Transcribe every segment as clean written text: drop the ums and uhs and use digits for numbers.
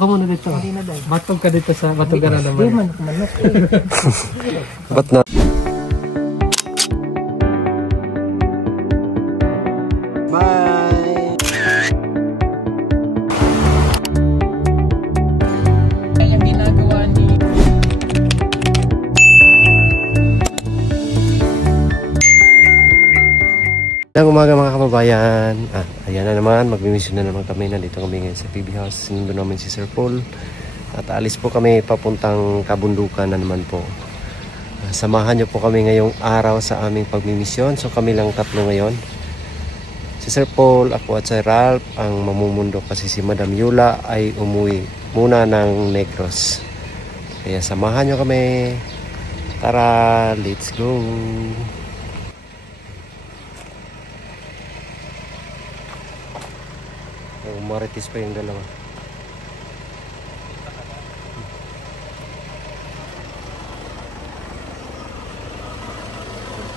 Ako muna dito. Matog ka dito sa matugan na naman. Hindi man, manok. Ba't na? Bye! Yung ginagawa ni... Magandang umaga mga kababayan. Ayan na naman, magmimisyon na naman kami. Nandito kami ngayon sa PB House. Sinundo namin si Sir Paul. At alis po kami papuntang kabundukan na naman po. Samahan niyo po kami ngayong araw sa aming pagmimisyon. So kami lang tatlo ngayon. Si Sir Paul, ako at Sir Ralph ang mamumundo kasi si Madam Yula ay umuwi muna ng Negros. Kaya samahan niyo kami. Tara, let's go! Marites pa yung dalawa.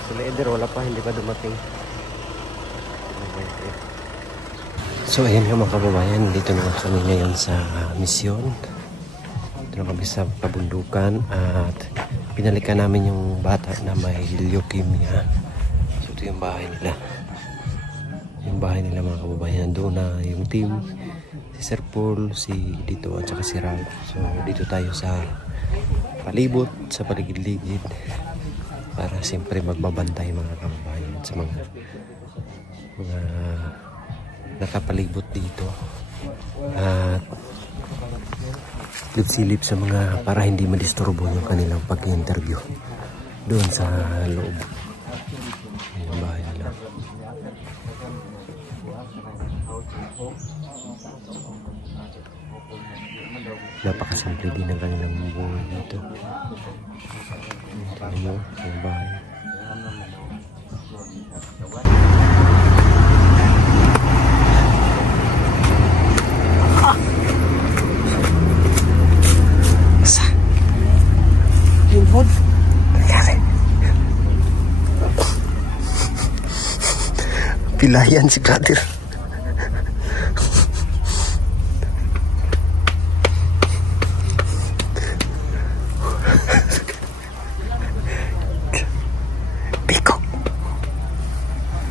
Sila Eder wala pa, hindi pa dumating. So ayan nga mga kababayan, dito na kami ngayon sa misyon. Dito na kami sa kabundukan at pinalikan namin yung bata na may leukemia. So ito yung bahay nila. Yung bahay nila mga kababayan. Doon na yung team, si Sir Paul, si Dito at saka si Ralph. So dito tayo sa palibot, sa paligid-ligid para siyempre magbabantay mga kababayan sa mga nakapalibot dito at silip sa mga para hindi madisturbo yung kanilang pag-interview doon sa loob ng bahay nila. Napakasimple din ang kanilang buhay dito. Ito nyo, yung bahay. Asa? Yung food? Nangyari. Pilayan si brother.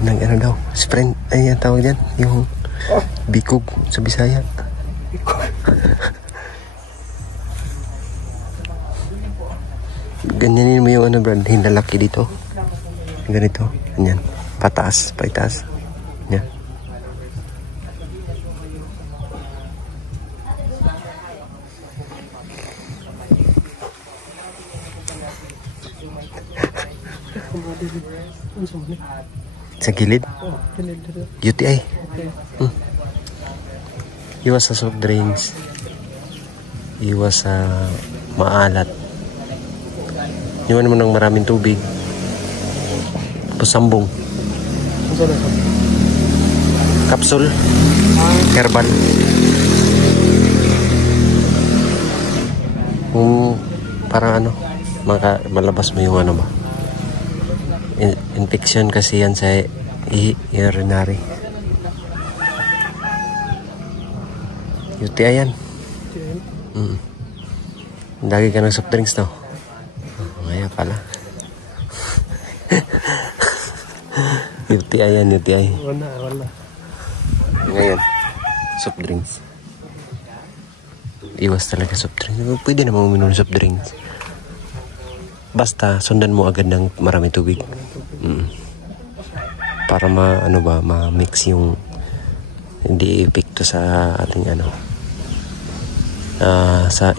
Nang ano daw, sprint, ay yan tawag dyan, yung bikog sa Bisaya. Ganyanin mo yung ano brad, hinlalaki dito. Ganito, ganyan, pataas, paitaas. Yan. Sa gilid? UTI? Iwas sa soft drinks. Iwas sa maalat. Iwan mo ng maraming tubig. Pasambong. Kapsul. Herbal. Parang ano, malabas mo yung ano ba? Infection kasi yan sa urinary. UTI yan. Lagi ka ng soft drinks no? Kaya pala. UTI yan, UTI. Wala. Ngayon, soft drinks. Iwas talaga soft drinks. Pwede naman uminom ng soft drinks. Basta sundan mo agad ng marami tubig. Para ma-mix yung hindi epekto sa ating sa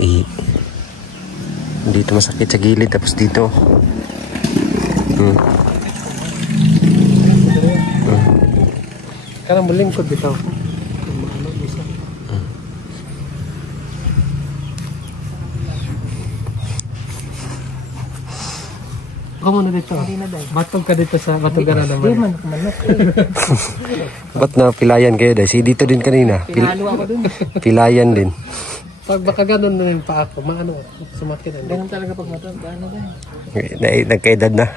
dito masakit sa gilid tapos dito. Karang malingkod bitaw. Ako muna dito. Matog ka dito sa matugan na naman. Hindi man, manok. Ba't na pilayan kayo dahil? Si dito din kanina. Pinalo ako dun. Pilayan din. Pag baka ganun na rin pa ako, maano, sumakit. Ganun talaga pag matog. Ano ba? Nagkaedad na.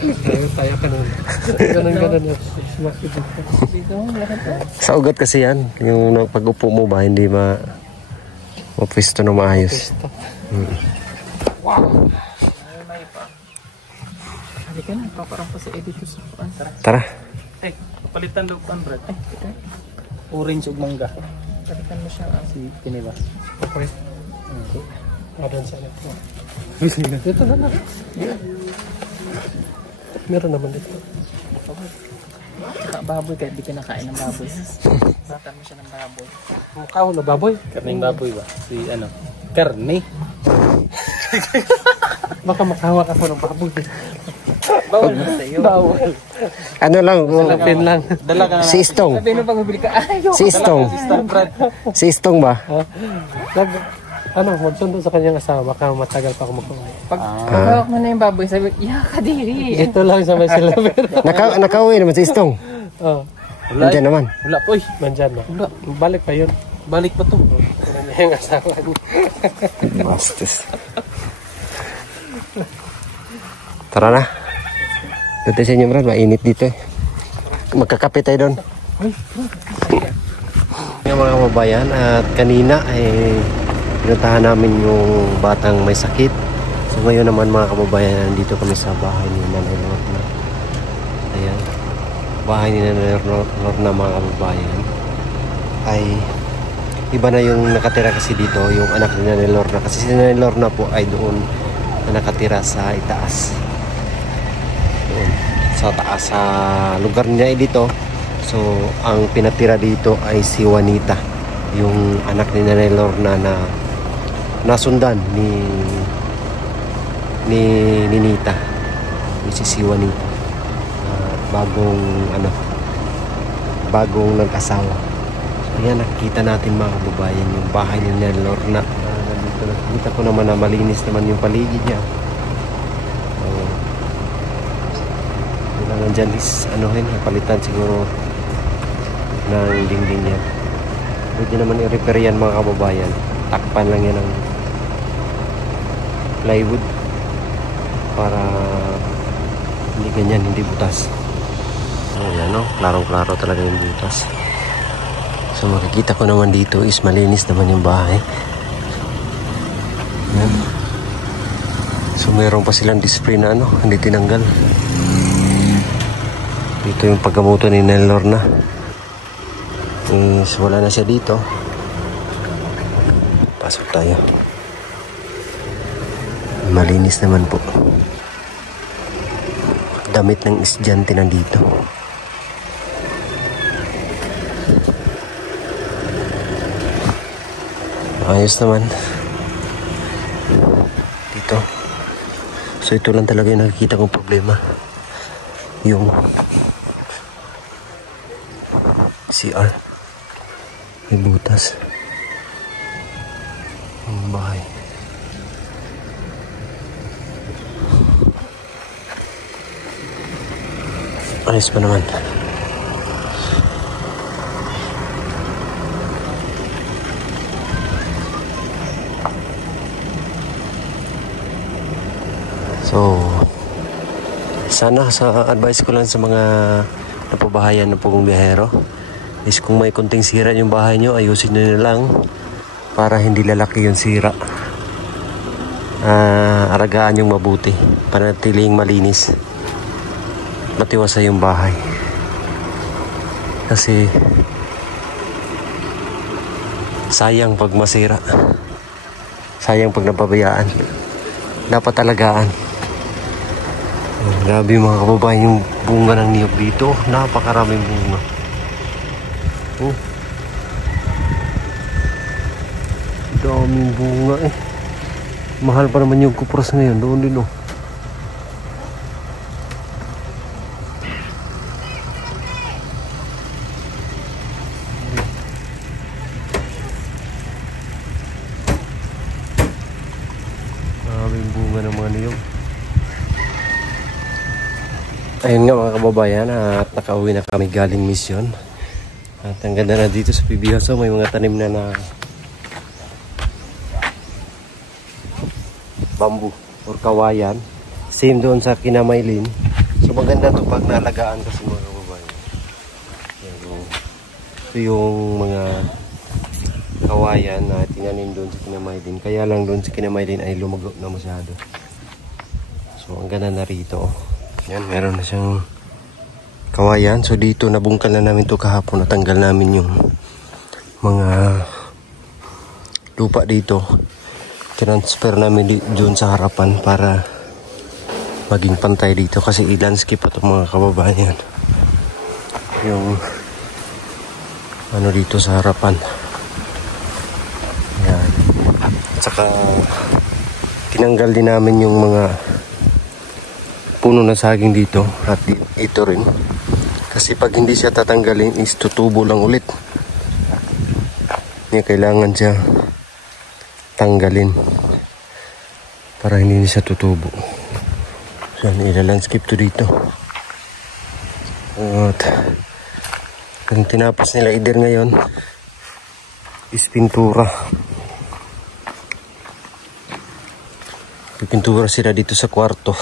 Tayo ka nun. Ganun yun. Sumakit dito. Dito, lahat to. Sa ugat kasi yan. Yung pag-upo mo ba, hindi mapwesto na maayos. Wow! May pa. Halika na, paparang pa si Eddie to sa kuan. Tara. Tara. Eh, palitan daw pan, Brad. Eh, ito. Orange ug mangga. Palitan mo siya si Pinila. Okay. Doon sa anak mo. Dito na lang. Meron naman dito. Saka baboy, kahit di pinakain ng baboy. Batan mo siya ng baboy. Mukha ko na baboy. Karning baboy ba? Si ano? Karne. Baka makahawak ako ng baboy. Bawal na sa iyo. Bawal. Ano lang, Salapin lang. Dala ka na. si Istong. Sabi nung pag-bibili ka, ayaw. Si Istong. Brad. Si Istong ba? Magsundo sa kanyang asawa. Baka matagal pa ako makuha. Pag hawak mo na yung baboy, sabi, yeah, kadiri. Ito lang sa may silabir. Nakauwi naman si Istong. Oh, Nandiyan naman. Wala po eh. nandyan na. Wala. Balik pa yun. Balik pa to. Ano niya yung asawa niya. Bastos. Tara na. Dito sa inyo, Brad. Mainit dito eh. Magkakape tayo doon. Yung mga kababayan, at kanina ay pinuntahan namin yung batang may sakit. So ngayon naman mga kababayan, nandito kami sa bahay ni Nanay Lorna. Ayan. Bahay ni Nanay Lorna mga kababayan ay iba na yung nakatira kasi dito, yung anak ni Nanay Lorna. Kasi si Nanay Lorna po ay doon na nakatira sa itaas. Doon, sa taas, sa lugar niya ay dito. So, ang pinatira dito ay si Juanita, yung anak ni Nanay Lorna na nasundan ni Nita, si Juanita. Bagong nag-asawa. Ayan, nakikita natin mga kababayan yung bahay ni Nanay Lorna. Nandito, nakikita ko naman na malinis naman yung paligid niya. Nandyan is palitan siguro ng dingding yan. Pwede naman i-repair yan mga kababayan. Takpan lang yan ng plywood para hindi ganyan, hindi butas. Ayan o, klarong-klaro talaga yung butas. So makikita ko naman dito is malinis naman yung bahay. Ayan. So meron pa silang display na hindi tinanggal. Dito yung paggamuto ni Nanay Lorna. Is wala na siya dito. Pasok tayo. Malinis naman po. Damit ng estudyante nandito. Ayos naman. Dito. So ito lang talaga yung nakikita kong problema. Yung CR. May butas. Ang bahay. Ayos pa naman. So, sana sa advice ko lang sa mga napabahayan ng pugong biyahero is kung may kunting sira yung bahay nyo, ayusin nyo na lang para hindi lalaki yung sira. Aragaan yung mabuti, panatiling malinis, matiwasay yung bahay. Kasi sayang pag masira, sayang pag napabayaan. Dapat alagaan. Grabe mga kababayan yung bunga ng niyog dito. Napakaraming bunga. Oh. Daming bunga eh. Mahal pa naman yung kupras ngayon. Doon din oh. Daming bunga ng mga niyog. Ayun nga mga kababayan, at nakauwi na kami galing misyon. At ang ganda na dito sa Pibihaso, may mga tanim na bamboo or kawayan. Same doon sa Kinamaylin. So maganda to pag naalagaan kasi mga kababayan. Ito yung mga kawayan na tinanim doon sa Kinamaydin. Kaya lang doon sa Kinamaydin ay lumago na masyado. So ang ganda na rito. Yan, meron na siyang kawayan. So dito nabungkal na namin to kahapon. Natanggal namin yung mga lupa dito. Transfer namin doon sa harapan para maging pantay dito. Kasi i-landscape pa itong mga kababayan. Yung ano dito sa harapan. Yan. At saka tinanggal din namin yung mga puno na saging dito. At ito rin. Kasi pag hindi siya tatanggalin is tutubo lang ulit. Hindi kailangan siya tanggalin para hindi siya tutubo. So ila-landscape to dito. At ang tinapos nila ider ngayon is pintura. Pintura sila dito sa kwarto.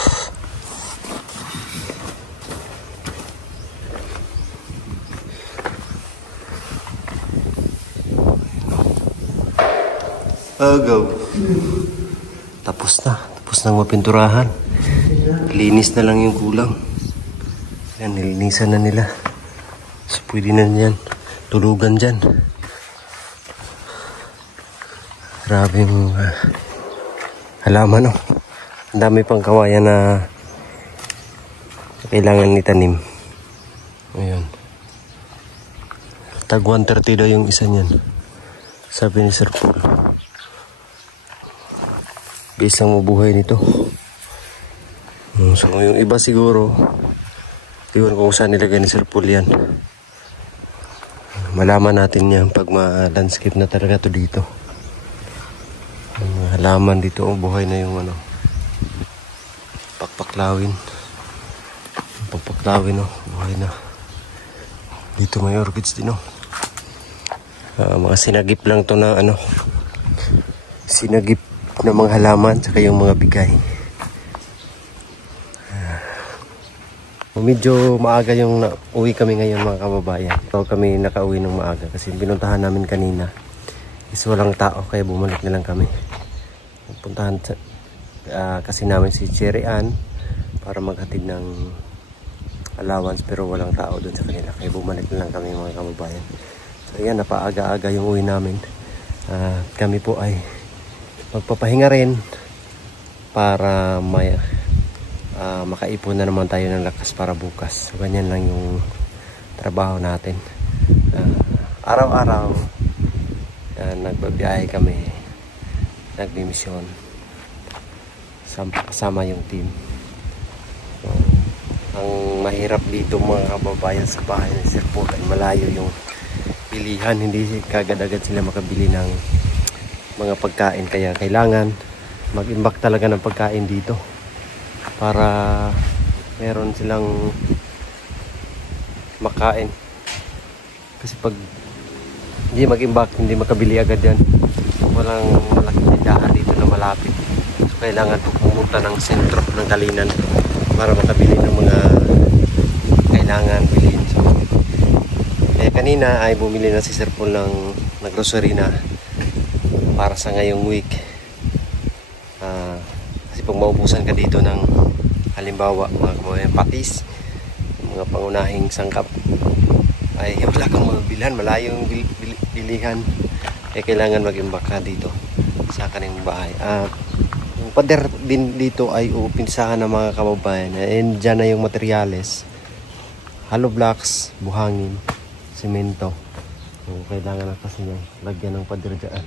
Go. Tapos na ng mapinturahan. Linis na lang yung kulang. Yan, nilinisan na nila. So pwede na yan tulugan dyan. Grabe yung halaman, oh. Ang dami pang kawayan na kailangan itanim. Ayan. Tag 130 daw yung isa niyan, sabi ni Sir Paul. Bilis lang mabuhay nito. So yung iba siguro, iwan ko kung saan nilagay ni Sir Paul yan. Malaman natin yan pag ma-landscape na talaga to dito. Yung halaman dito, oh, buhay na yung ano, pakpaklawin. Pakpaklawin, oh, buhay na. Dito may orchids din, oh. Mga sinagip lang to na ano, sinagip na mga halaman saka yung mga bigay. Medyo maaga yung uwi kami ngayon mga kababayan. So kami nakauwi ng maaga kasi binuntahan namin kanina is walang tao kaya bumalik na lang kami. Puntahan kasi namin si Cherry Ann para maghatid ng allowance pero walang tao doon sa kanila kaya bumalik na lang kami mga kababayan. So yan, napaaga-aga yung uwi namin. Kami po ay magpapahinga rin para may makaipon na naman tayo ng lakas para bukas. So, ganyan lang yung trabaho natin. Araw-araw nagbabiyahe kami, nagbimisyon kasama yung team. So, ang mahirap dito mga kababayan sa bahay ng Sir Paul ay malayo yung bilihan, hindi kagad-agad sila makabili ng mga pagkain kaya kailangan mag-imbak talaga ng pagkain dito para meron silang makain. Kasi pag hindi mag-imbak, hindi makabili agad yan. Walang malaking tindahan dito na malapit. So kailangan pumunta ng sentro ng Kalinan para makabili ng mga kailangan bilhin. So kaya kanina ay bumili na si Sir Paul ng grocery na para sa ngayong week. Kasi pag maubusan ka dito ng halimbawa mga patis, mga pangunahing sangkap ay wala kang mabilhan, malayo yung bilihan kaya kailangan mag-imbak ka dito sa kanyang bahay. Yung pader din dito ay uupinsahan ng mga kababayan and dyan na yung materyales, hollow blocks, buhangin, semento. So kailangan na kasi niyang lagyan ng pader dyan,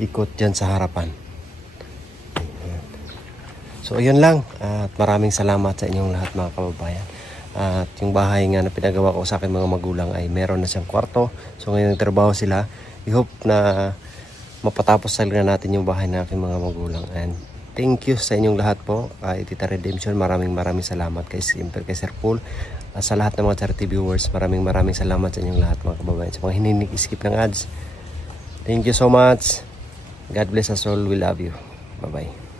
ikot dyan sa harapan. So ayun lang, at maraming salamat sa inyong lahat mga kababayan. At yung bahay nga na pinagawa ko sa aking mga magulang ay meron na siyang kwarto. So ngayon nagtrabaho sila. I hope na mapatapos talaga natin yung bahay na aking mga magulang. And thank you sa inyong lahat po, Tita Redemption. Maraming salamat kay Sir Paul. Sa lahat ng mga charity viewers, maraming salamat sa inyong lahat mga kababayan. Sa mga hininig-skip ng ads, thank you so much. God bless us all. We love you. Bye-bye.